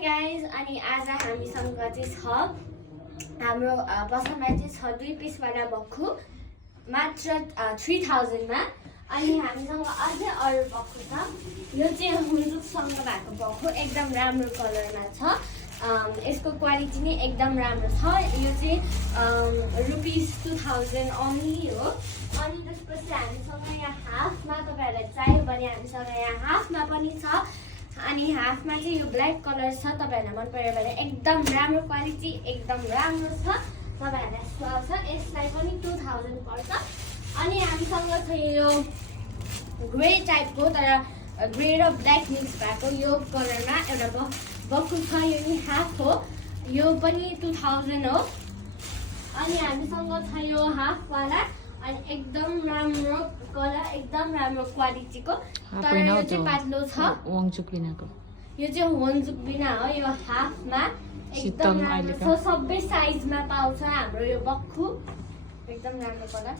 guys अनि आज हामीसँग चाहिँ छ हाम्रो पसलमा चाहिँ छ 2 पिसवाला बक्खु मात्र 3000 मा अनि हामीसँग अझै अरू बक्खु छ यो चाहिँ हुन्जुकसँग भएको बक्खु एकदम राम्रो कलरमा छ यसको क्वालिटी नै एकदम राम्रो छ यो चाहिँ रुपीस 2000 ओन्ली हो अनि त्यसपछि हामीसँग यहाँ हाफमा तपाईहरुलाई चाहियो भने हामीसँग यहाँ हाफमा पनि छ अनि हाफमा चाहिँ यो ब्ल्याक कलर छ तपाईहरुलाई मन पर्यो भने एकदम राम्रो क्वालिटी एकदम राम्रो छ तपाईहरुलाई सुहाउँछ यसलाई पनि 2000 पर्छ अनि हामीसँग छ यो ग्रे टाइपको तर ग्रे र ब्ल्याक मिक्स भएको यो कलरमा एउटा बक्खु छ यो नि हाफ हो यो पनि 2000 हो अनि हामीसँग छ यो हाफ वाला अनि एकदम राम्रो कलर एकदम राम्रो क्वालिटीको तर यो चाहिँ पातलो छ वङचुक बिनाको यो चाहिँ वङचुक बिना हो यो हाफमा एकदम राम्रो छ सबै साइजमा पाउँछ हाम्रो यो बक्खु एकदम राम्रो कलर